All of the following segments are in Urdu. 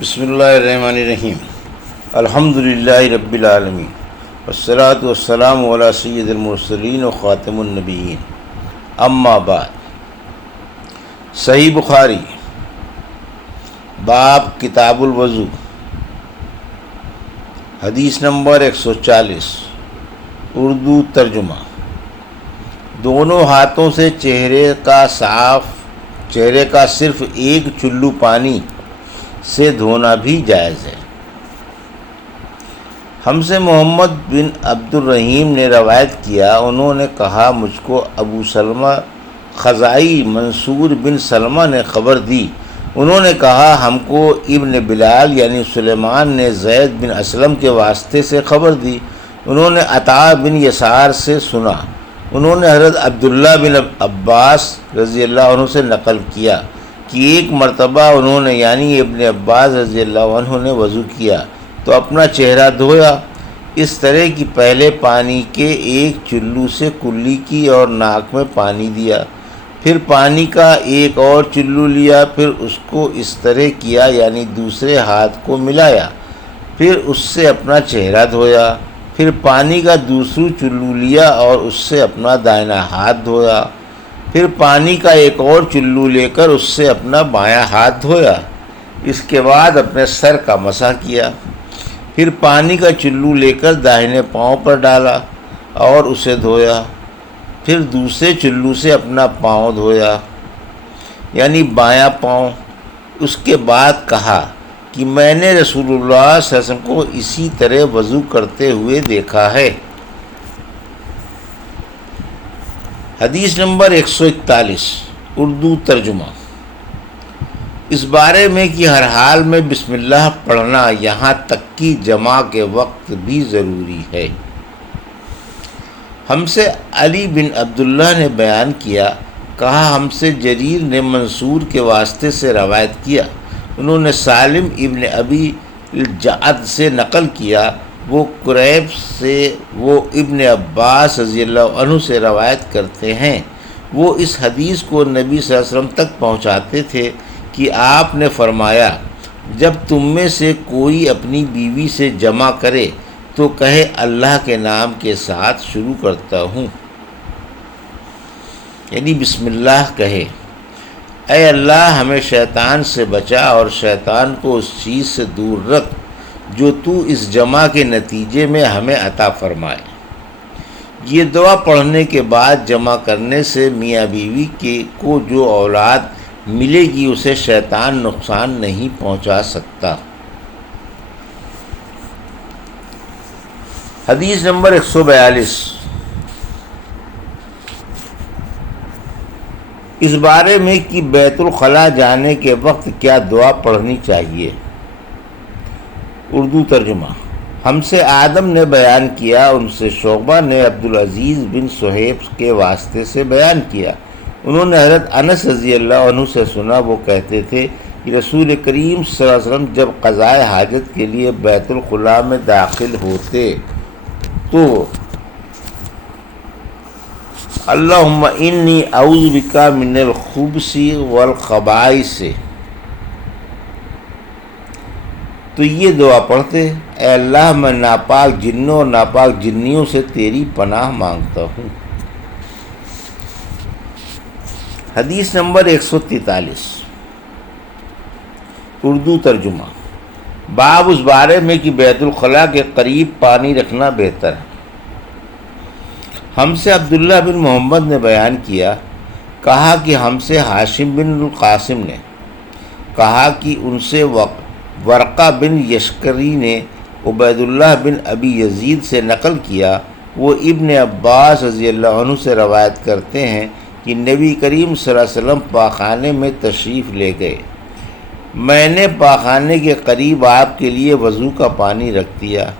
بسم اللہ الرحمن الرحیم الحمد للہ رب العالمین والصلاة والسلام علی سید المرسلین و خاتم النبیین اما بعد۔ صحیح بخاری باب کتاب الوضو، حدیث نمبر 140، اردو ترجمہ۔ دونوں ہاتھوں سے چہرے کا صرف ایک چلو پانی سے دھونا بھی جائز ہے۔ ہم سے محمد بن عبد الرحیم نے روایت کیا، انہوں نے کہا مجھ کو ابو سلمہ خزاعی منصور بن سلمہ نے خبر دی، انہوں نے کہا ہم کو ابن بلال یعنی سلیمان نے زید بن اسلم کے واسطے سے خبر دی، انہوں نے عطا بن یسار سے سنا، انہوں نے حضرت عبداللہ بن عباس رضی اللہ عنہ سے نقل کیا کہ ایک مرتبہ انہوں نے یعنی ابن عباس رضی اللہ عنہ نے وضو کیا تو اپنا چہرہ دھویا، اس طرح کہ پہلے پانی کے ایک چلو سے کلی کی اور ناک میں پانی دیا، پھر پانی کا ایک اور چلو لیا، پھر اس کو اس طرح کیا یعنی دوسرے ہاتھ کو ملایا، پھر اس سے اپنا چہرہ دھویا، پھر پانی کا دوسرا چلو لیا اور اس سے اپنا دائنا ہاتھ دھویا، پھر پانی کا ایک اور چلو لے کر اس سے اپنا بایاں ہاتھ دھویا، اس کے بعد اپنے سر کا مسح کیا، پھر پانی کا چلو لے کر داہنے پاؤں پر ڈالا اور اسے دھویا، پھر دوسرے چلو سے اپنا پاؤں دھویا یعنی بایاں پاؤں، اس کے بعد کہا کہ میں نے رسول اللہ صلی اللہ علیہ وسلم کو اسی طرح وضو کرتے ہوئے دیکھا ہے۔ حدیث نمبر 141، اردو ترجمہ۔ اس بارے میں کہ ہر حال میں بسم اللہ پڑھنا یہاں تک کہ جمع کے وقت بھی ضروری ہے۔ ہم سے علی بن عبداللہ نے بیان کیا، کہا ہم سے جریر نے منصور کے واسطے سے روایت کیا، انہوں نے سالم ابن ابی الجعد سے نقل کیا، وہ قریب سے وہ ابن عباس رضی اللہ عنہ سے روایت کرتے ہیں، وہ اس حدیث کو نبی صلی اللہ علیہ وسلم تک پہنچاتے تھے کہ آپ نے فرمایا جب تم میں سے کوئی اپنی بیوی سے جمع کرے تو کہے اللہ کے نام کے ساتھ شروع کرتا ہوں، یعنی بسم اللہ کہے، اے اللہ ہمیں شیطان سے بچا اور شیطان کو اس چیز سے دور رکھ جو تو اس جمع کے نتیجے میں ہمیں عطا فرمائے۔ یہ دعا پڑھنے کے بعد جمع کرنے سے میاں بیوی کو جو اولاد ملے گی اسے شیطان نقصان نہیں پہنچا سکتا۔ حدیث نمبر 142، اس بارے میں کہ بیت الخلاء جانے کے وقت کیا دعا پڑھنی چاہیے۔ اردو ترجمہ۔ ہم سے آدم نے بیان کیا، ان سے شعبہ نے عبدالعزیز بن صہیب کے واسطے سے بیان کیا، انہوں نے حضرت انس رضی اللہ عنہ سے سنا، وہ کہتے تھے کہ رسول کریم صلی اللہ علیہ وسلم جب قضائے حاجت کے لیے بیت الخلاء میں داخل ہوتے تو اللہم انی اعوذ بک من الخبث والخبائث، تو یہ دعا پڑھتے، اے اللہ میں ناپاک جنوں اور ناپاک جنیوں سے تیری پناہ مانگتا ہوں۔ حدیث نمبر 143، اردو ترجمہ۔ باب اس بارے میں کہ بیت الخلاء کے قریب پانی رکھنا بہتر ہے۔ ہم سے عبداللہ بن محمد نے بیان کیا، کہا کہ ہم سے ہاشم بن القاسم نے کہا کہ ان سے ورقہ بن یشکری نے عبید اللہ بن ابی یزید سے نقل کیا، وہ ابن عباس رضی اللہ عنہ سے روایت کرتے ہیں کہ نبی کریم صلی اللہ علیہ وسلم پاخانے میں تشریف لے گئے، میں نے پاخانے کے قریب آپ کے لیے وضو کا پانی رکھ دیا،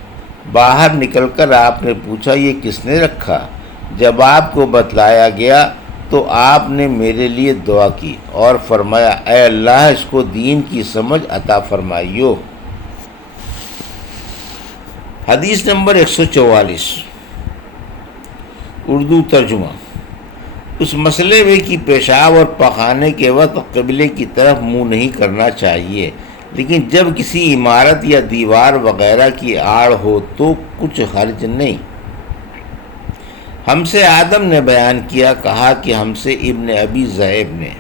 باہر نکل کر آپ نے پوچھا یہ کس نے رکھا؟ جب آپ کو بتلایا گیا تو آپ نے میرے لیے دعا کی اور فرمایا اے اللہ اس کو دین کی سمجھ عطا فرمائیو۔ حدیث نمبر 144، اردو ترجمہ۔ اس مسئلے میں کہ پیشاب اور پخانے کے وقت قبلے کی طرف منہ نہیں کرنا چاہیے، لیکن جب کسی عمارت یا دیوار وغیرہ کی آڑ ہو تو کچھ حرج نہیں۔ ہم سے آدم نے بیان کیا، کہا کہ ہم سے ابن ابی ذئب نے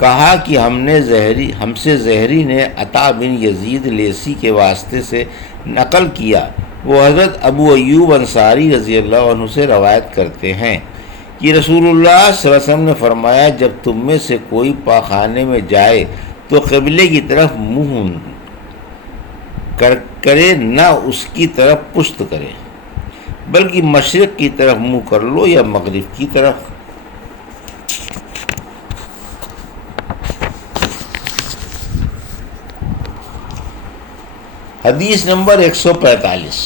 کہا کہ ہم سے زہری نے عطا بن یزید لیسی کے واسطے سے نقل کیا، وہ حضرت ابو ایوب انصاری رضی اللہ عنہ سے روایت کرتے ہیں کہ رسول اللہ صلی اللہ علیہ وسلم نے فرمایا، جب تم میں سے کوئی پاخانے میں جائے تو قبلے کی طرف منہ کرے، نہ اس کی طرف پشت کرے، بلکہ مشرق کی طرف منہ کر لو یا مغرب کی طرف۔ حدیث نمبر 145۔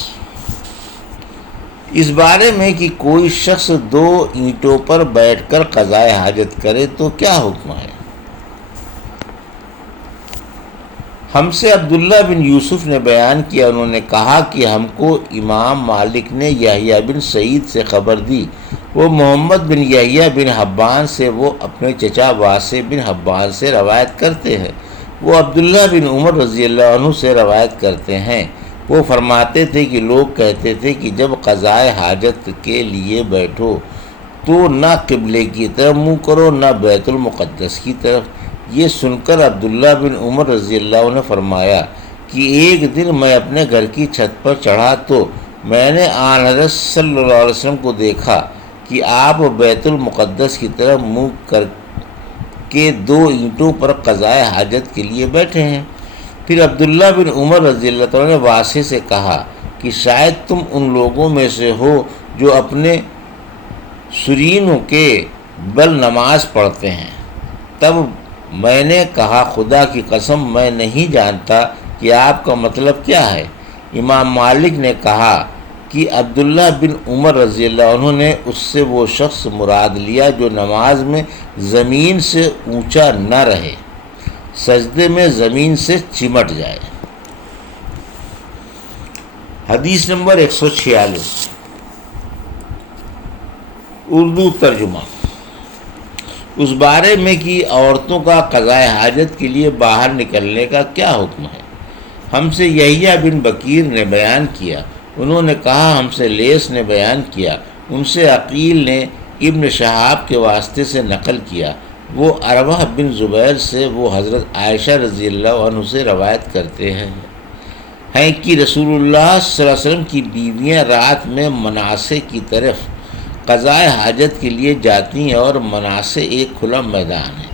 اس بارے میں کہ کوئی شخص 2 اینٹوں پر بیٹھ کر قضائے حاجت کرے تو کیا حکم ہے؟ ہم سے عبداللہ بن یوسف نے بیان کیا، انہوں نے کہا کہ ہم کو امام مالک نے یحییٰ بن سعید سے خبر دی، وہ محمد بن یحییٰ بن حبان سے، وہ اپنے چچا واسع بن حبان سے روایت کرتے ہیں، وہ عبداللہ بن عمر رضی اللہ عنہ سے روایت کرتے ہیں، وہ فرماتے تھے کہ لوگ کہتے تھے کہ جب قضائے حاجت کے لیے بیٹھو تو نہ قبلے کی طرف منہ کرو نہ بیت المقدس کی طرف۔ یہ سن کر عبداللہ بن عمر رضی اللہ عنہ نے فرمایا کہ ایک دن میں اپنے گھر کی چھت پر چڑھا تو میں نے آن حضرت صلی اللہ علیہ وسلم کو دیکھا کہ آپ بیت المقدس کی طرف منہ کر کے 2 اینٹوں پر قضائے حاجت کے لیے بیٹھے ہیں۔ پھر عبداللہ بن عمر رضی اللہ عنہ نے واسع سے کہا کہ شاید تم ان لوگوں میں سے ہو جو اپنے سرینوں کے بل نماز پڑھتے ہیں۔ تب میں نے کہا خدا کی قسم میں نہیں جانتا کہ آپ کا مطلب کیا ہے۔ امام مالک نے کہا کہ عبداللہ بن عمر رضی اللہ عنہ نے اس سے وہ شخص مراد لیا جو نماز میں زمین سے اونچا نہ رہے، سجدے میں زمین سے چمٹ جائے۔ حدیث نمبر 146۔ اردو ترجمہ۔ اس بارے میں کہ عورتوں کا قضائے حاجت کے لیے باہر نکلنے کا کیا حکم ہے؟ ہم سے یحییٰ بن بکیر نے بیان کیا، انہوں نے کہا ہم سے لیث نے بیان کیا، ان سے عقیل نے ابن شہاب کے واسطے سے نقل کیا، وہ عروہ بن زبیر سے، وہ حضرت عائشہ رضی اللہ عنہ سے روایت کرتے ہیں کہ رسول اللہ صلی اللہ علیہ وسلم کی بیویاں رات میں مناصے کی طرف قضائے حاجت کے لیے جاتی ہیں اور مناصے ایک کھلا میدان ہے،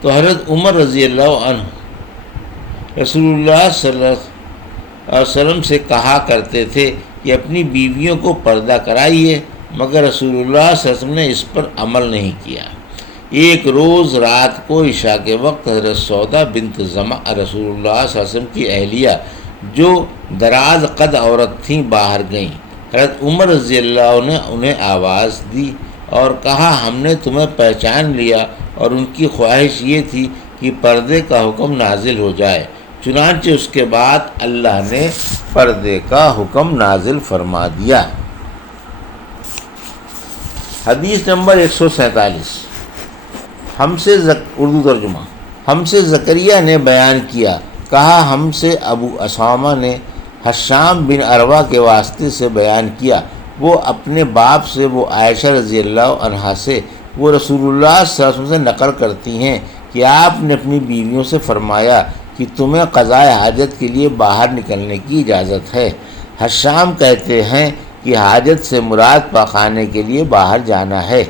تو حضرت عمر رضی اللہ عنہ رسول اللہ صلی اللہ علیہ وسلم سے کہا کرتے تھے کہ اپنی بیویوں کو پردہ کرائیے، مگر رسول اللہ صلی اللہ علیہ وسلم نے اس پر عمل نہیں کیا۔ ایک روز رات کو عشاء کے وقت حضرت سودا بنت زمع رسول اللہ صلی اللہ علیہ وسلم کی اہلیہ جو دراز قد عورت تھیں باہر گئیں۔ حضرت عمر رضی اللہ عنہ نے انہیں آواز دی اور کہا ہم نے تمہیں پہچان لیا، اور ان کی خواہش یہ تھی کہ پردے کا حکم نازل ہو جائے، چنانچہ اس کے بعد اللہ نے پردے کا حکم نازل فرما دیا۔ حدیث نمبر 147۔ اردو ترجمہ۔ ہم سے زکریا نے بیان کیا، کہا ہم سے ابو اسامہ نے حشام بن عروہ کے واسطے سے بیان کیا، وہ اپنے باپ سے، وہ عائشہ رضی اللہ عنہا سے، وہ رسول اللہ صلی اللہ علیہ وسلم سے نقل کرتی ہیں کہ آپ نے اپنی بیویوں سے فرمایا کہ تمہیں قضائے حاجت کے لیے باہر نکلنے کی اجازت ہے۔ حشام کہتے ہیں کہ حاجت سے مراد پاخانے کے لیے باہر جانا ہے۔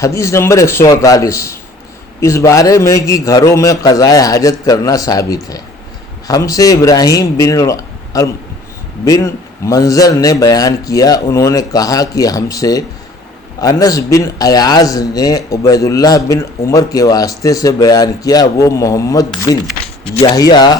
حدیث نمبر 148۔ اس بارے میں کہ گھروں میں قضائے حاجت کرنا ثابت ہے۔ ہم سے ابراہیم بن منظر نے بیان کیا، انہوں نے کہا کہ ہم سے انس بن ایاز نے عبید اللہ بن عمر کے واسطے سے بیان کیا، وہ محمد بن یحییٰ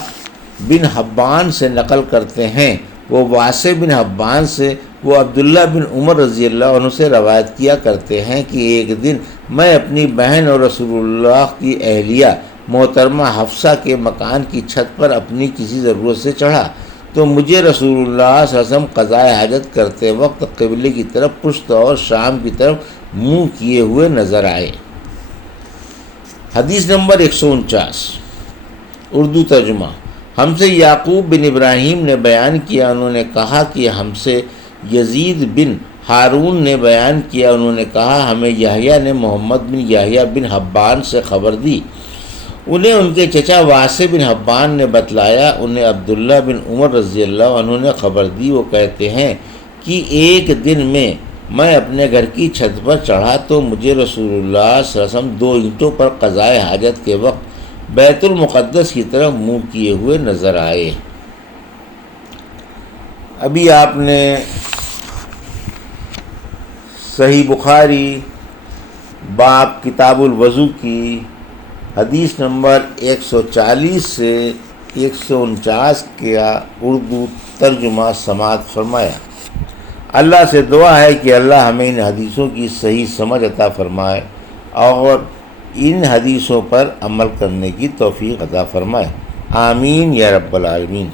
بن حبان سے نقل کرتے ہیں، وہ واسع بن حبان سے، وہ عبداللہ بن عمر رضی اللہ عنہ سے روایت کیا کرتے ہیں کہ ایک دن میں اپنی بہن اور رسول اللہ کی اہلیہ محترمہ حفصہ کے مکان کی چھت پر اپنی کسی ضرورت سے چڑھا تو مجھے رسول اللہ صلی اللہ علیہ وسلم قضائے حاجت کرتے وقت قبلے کی طرف پشت اور شام کی طرف منہ کیے ہوئے نظر آئے۔ حدیث نمبر 149، اردو ترجمہ۔ ہم سے یعقوب بن ابراہیم نے بیان کیا، انہوں نے کہا کہ ہم سے یزید بن ہارون نے بیان کیا، انہوں نے کہا ہمیں یحییٰ نے محمد بن یحییٰ بن حبان سے خبر دی، انہیں ان کے چچا واسع بن حبان نے بتلایا، انہیں عبداللہ بن عمر رضی اللہ عنہ نے خبر دی، وہ کہتے ہیں کہ ایک دن میں اپنے گھر کی چھت پر چڑھا تو مجھے رسول اللہ صلی اللہ علیہ وسلم 2 اینٹوں پر قضائے حاجت کے وقت بیت المقدس کی طرف منہ کیے ہوئے نظر آئے۔ ابھی آپ نے صحیح بخاری باب کتاب الوضو کی حدیث نمبر 140 سے 149 کا اردو ترجمہ سماعت فرمایا۔ اللہ سے دعا ہے کہ اللہ ہمیں ان حدیثوں کی صحیح سمجھ عطا فرمائے اور ان حدیثوں پر عمل کرنے کی توفیق عطا فرمائے، آمین یا رب العالمین۔